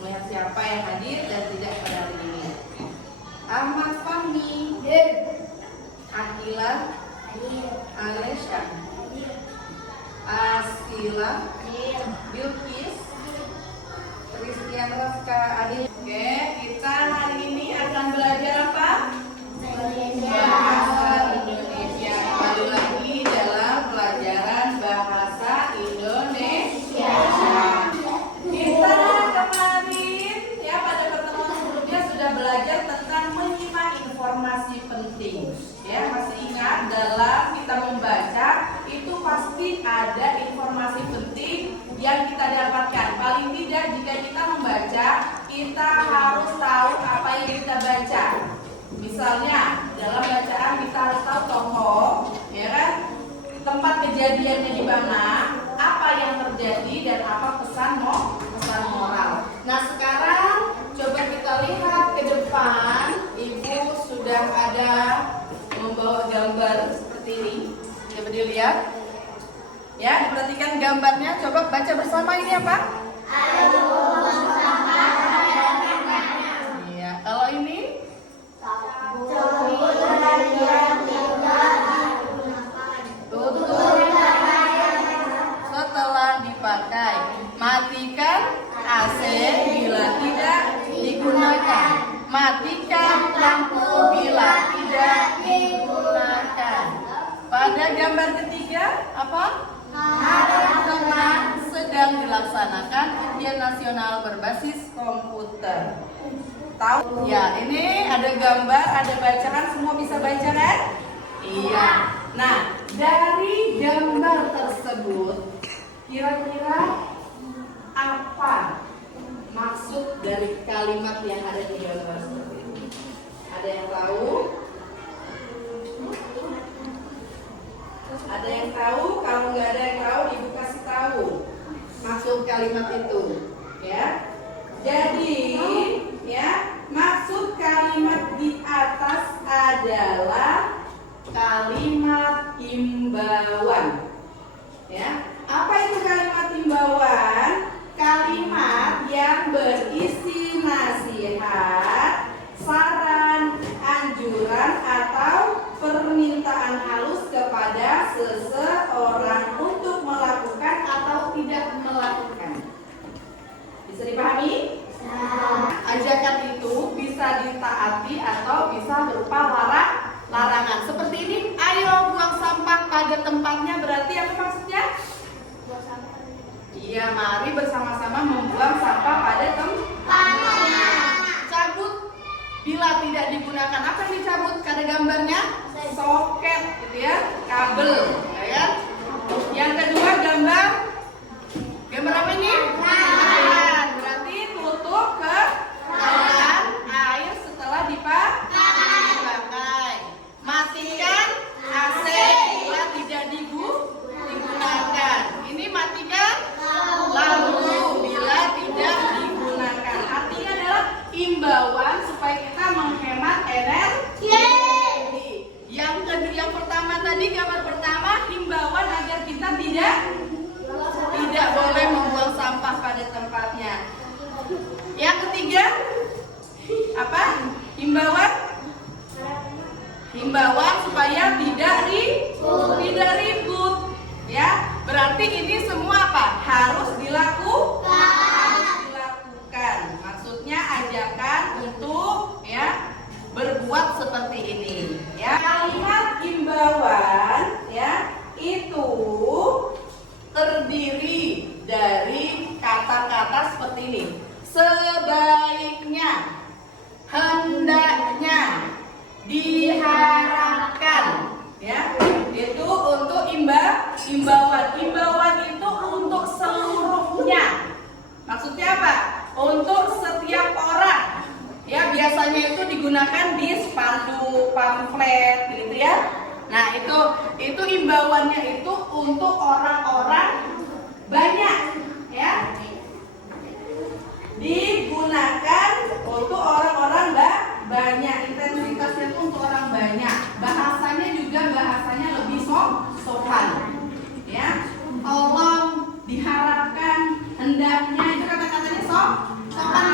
melihat siapa yang hadir dan tidak pada hari ini. Ahmad Fahmi, Akila, Alesha, Asila, Bilkis, Christian Raska, Adil. Oke, kita hari ini akan belajar apa? Bahasa Indonesia. Kembali lagi dalam pelajaran bahasa Indonesia. Kita kemarin ya pada pertemuan sebelumnya sudah belajar tentang menyimak informasi penting. Ya, masih ingat dalam kita membaca itu pasti ada informasi penting yang kita dapatkan. Paling tidak jika kita membaca, kita harus tahu apa yang kita baca. Misalnya dalam bacaan kita harus tahu tokoh, ya kan? Tempat kejadiannya di mana, apa yang terjadi dan apa pesan moral. Nah, sekarang coba kita lihat ke depan. Ibu sudah ada membawa gambar seperti ini. Coba dilihat. Ya, diperhatikan gambarnya. Coba baca bersama, ini apa? Iya, kalau ini setelah dipakai. Matikan AC bila tidak digunakan. Matikan lampu bila tidak digunakan. Pada gambar ketiga apa? Tengah sedang dilaksanakan ujian nasional berbasis komputer. Tahu? Ya, ini ada gambar, ada bacaan, semua bisa baca kan? Iya. Nah, dari gambar tersebut, kira-kira apa maksud dari kalimat yang ada di gambar seperti ini? Ada yang tahu? Ada yang tahu? Kalau nggak ada yang tahu, ibu kasih tahu maksud kalimat itu, ya. Jadi, ya, maksud kalimat di atas adalah kalimat himbauan. Ya, apa itu kalimat himbauan? Kalimat yang berisi nasihat, saran, anjuran atau permintaan halus kepada seseorang untuk melakukan atau tidak melakukan. Bisa dipahami? Ajakan itu bisa ditaati atau bisa berupa larangan. Seperti ini, ayo buang sampah pada tempatnya, berarti apa maksudnya? Iya, mari bersama-sama membuang sampah pada tempatnya. Cabut bila tidak digunakan. Apa yang dicabut? Ada gambarnya? Soket, gitu ya, kabel, ya kan? Yang kedua gambar apa ini? Keran. Berarti tutup ke keran air setelah dipakai. Matikan AC bila tidak digunakan. Ini matikan lampu bila tidak digunakan. Artinya adalah imbauan supaya kita menghemat energi. Yang pertama tadi, gambar pertama, himbauan agar kita tidak boleh membuang sampah pada tempatnya. Yang ketiga apa? Himbauan supaya tidak ribut. Ya, berarti ini semua apa? Harus dilakukan. Maksudnya ajakan untuk ya berbuat seperti ini. Ya, kalimat himbauan ya itu terdiri dari kata-kata seperti ini. Sebaiknya, hendaknya, diharapkan, ya. Itu untuk himbauan. Himbauan itu untuk seluruhnya. Maksudnya apa? Untuk setiap orang. Ya, biasanya itu digunakan di spanduk, pamflet, gitu ya. Nah, itu himbauannya itu untuk orang-orang banyak, ya. Digunakan untuk orang-orang banyak, intensitasnya itu untuk orang banyak. Bahasanya juga bahasanya lebih sopan, ya. Tolong, diharapkan, hendaknya, itu kata-katanya sopan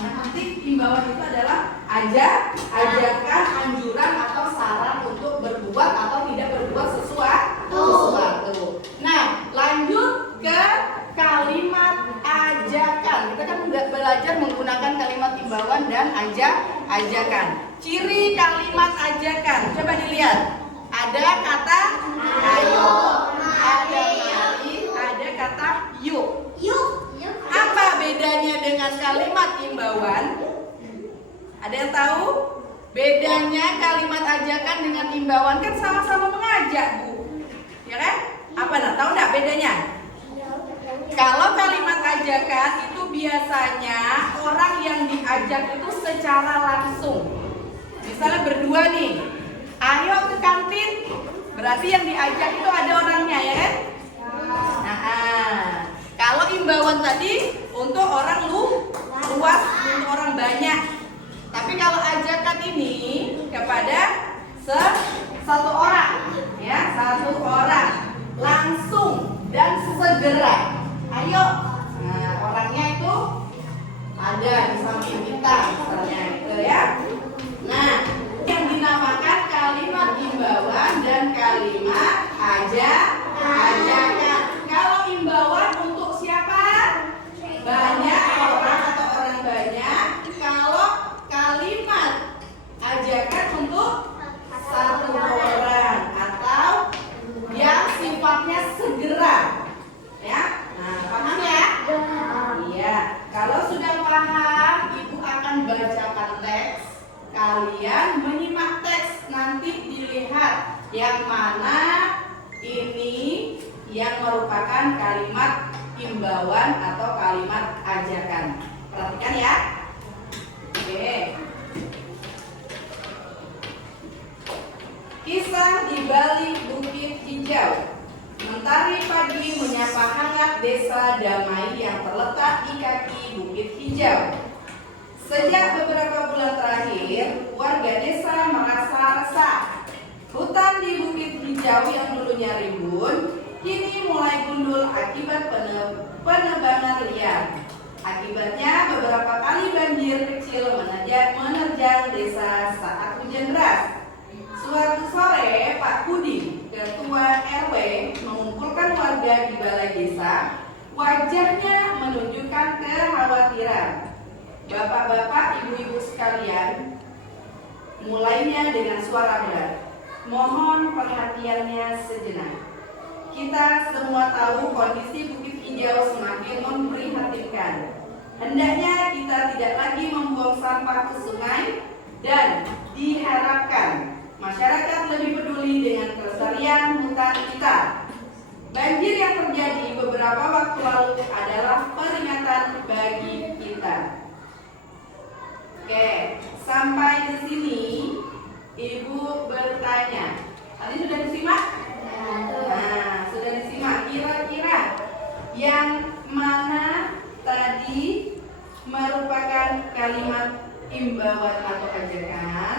Nanti imbauan itu adalah ajakan, anjuran atau saran untuk berbuat atau tidak berbuat sesuatu. Nah, lanjut ke kalimat ajakan. Kita kan udah belajar menggunakan kalimat imbauan dan ajakan. Ciri kalimat ajakan, coba dilihat. Ada kata ayo, ada mari, ada kata yuk. Apa bedanya dengan kalimat imbauan? Ada yang tahu? Bedanya kalimat ajakan dengan imbauan kan sama-sama mengajak, Bu. Ya kan? Apa tahu enggak bedanya? Kalau kalimat ajakan itu biasanya orang yang diajak itu secara langsung. Misalnya berdua nih, ayo ke kantin. Berarti yang diajak itu ada orangnya, ya kan? Nah, kalau imbauan tadi untuk orang luas, untuk orang banyak. Tapi kalau ajakan ini kepada satu orang, ya, satu orang, langsung dan segera. Ayo, nah orangnya itu ada di samping kita, misalnya itu ya. Nah, yang dinamakan kalimat imbauan dan kalimat ajakan. Kalau imbauan untuk siapa? Banyak orang atau orang banyak. Kalau kalimat ajakan untuk satu orang atau yang sifatnya segera. Ya, nah paham ya? Iya. Kalau sudah paham, Ibu akan bacakan teks. Kalian menyimak teks, nanti dilihat yang mana ini yang merupakan kalimat imbauan atau kalimat ajakan. Perhatikan ya. Oke. Kisah di balik bukit hijau. Mentari pagi menyapa hangat desa damai yang terletak di kaki bukit hijau. Sejak beberapa bulan terakhir, warga desa merasa resah. Hutan di bukit hijau yang dulunya rimbun, kini mulai gundul akibat penebangan liar. Akibatnya beberapa kali banjir kecil menerjang desa saat hujan deras. Suatu sore, Pak Budi, Ketua RW, mengumpulkan warga di balai desa. Wajahnya menunjukkan kekhawatiran. Bapak-bapak, ibu-ibu sekalian, mulainya dengan suara berat. Mohon perhatiannya sejenak. Kita semua tahu kondisi bukit hijau semakin memprihatinkan. Hendaknya kita tidak lagi membuang sampah ke sungai dan diharapkan masyarakat lebih peduli dengan kelestarian hutan kita. Banjir yang terjadi beberapa waktu lalu adalah peringatan bagi kita. Oke, sampai di sini Ibu bertanya. Tadi sudah disimak? Nah, sudah disimak. Kira-kira yang mana tadi merupakan kalimat imbauan atau ajakan?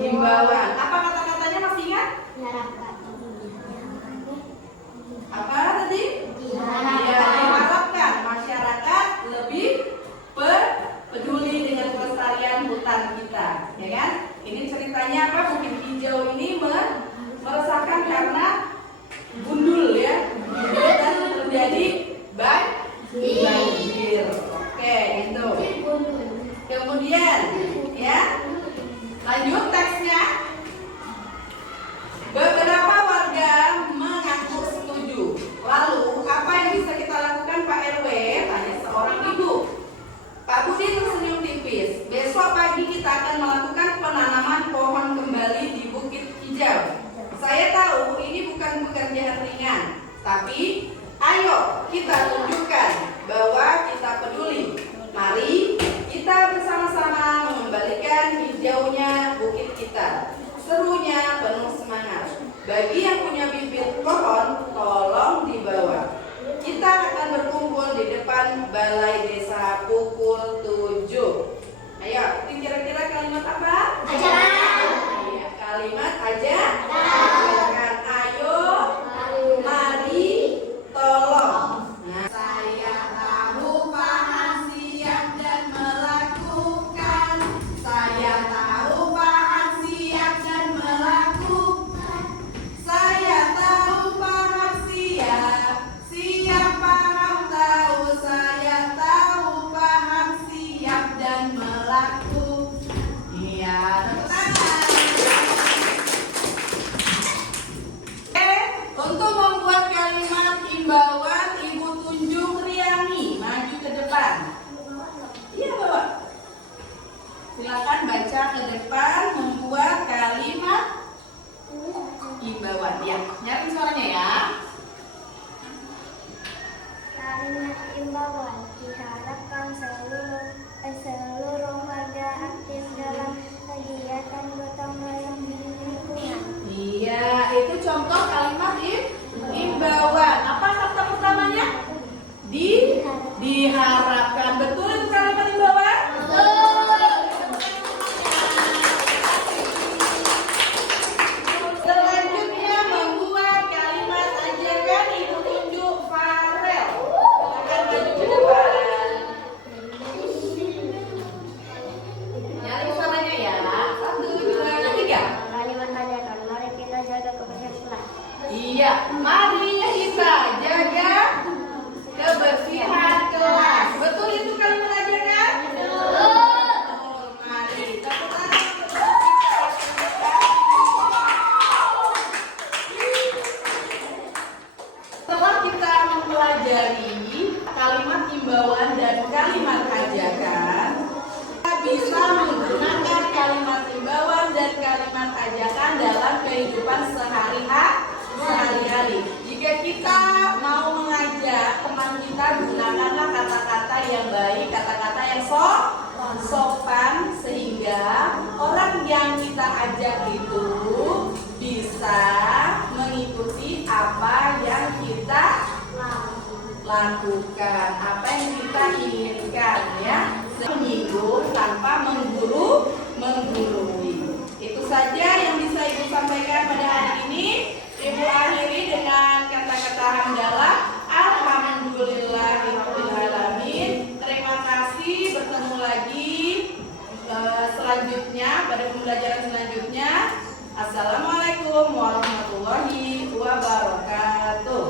Imbauan. Apa kata-katanya masih ingat? Apa tadi? Ya, diharapkan masyarakat lebih peduli dengan kelestarian hutan kita, ya kan? Ini ceritanya apa? Bukit hijau ini meresahkan karena gundul ya, gundul dan terjadi banjir. Oke, itu. Kemudian, ya, lanjut teksnya. Beberapa warga mengaku setuju. Lalu, apa yang bisa kita lakukan Pak RW? Tanya seorang ibu. Pak Budi tersenyum tipis. Besok pagi kita akan melakukan penanaman pohon kembali di bukit hijau. Saya tahu ini bukan pekerjaan ringan, tapi ayo kita tunjukkan bahwa kita peduli. Mari kita bersama-sama mengembalikan hijaunya bukit kita. Serunya penuh semangat. Bagi yang punya bibit pohon, tolong dibawa. Kita akan berkumpul di depan balai desa pukul 7. Ayo, ini kira-kira kalimat apa? Ajakan. Iya, kalimat ajakan. Ayo, mari, tolong. Nah, himbauan diharapkan seluruh warga aktif dalam kegiatan gotong royong di lingkungan. Iya, itu contoh kalimat himbauan. Apa kata pertamanya? Diharapkan. Betul itu kalimat himbauan? Selanjutnya membuat kalimat ajakan Ibu tunjuk Farel. Silakan maju ke depan. Nyari suaranya ya. 1, 2, 3. Kalimat ajakan, mari kita jaga kebersihan kelas. Iya, mari kita jaga kebersihan kelas. Betul itu kalimat ajakan? Betul. Mari tepuk tangan. Setelah kita mempelajari kalimat himbauan dan kalimat ajakan, kita bisa menggunakan kalimat himbauan dan kalimat ajakan dalam kehidupan sehari-hari. Jika kita mau mengajak teman kita, gunakanlah kata-kata yang baik, kata-kata yang sopan, sehingga orang yang kita ajak itu bisa mengikuti apa yang kita lakukan, apa yang kita inginkan, ya. Menyinggung tanpa menggurui. Itu saja yang bisa Ibu sampaikan pada hari ini. Ibu akhiri dengan kata-kata hamdalah. Alhamdulillahirobbilalamin. Terima kasih. Bertemu lagi selanjutnya pada pembelajaran selanjutnya. Assalamualaikum warahmatullahi wabarakatuh.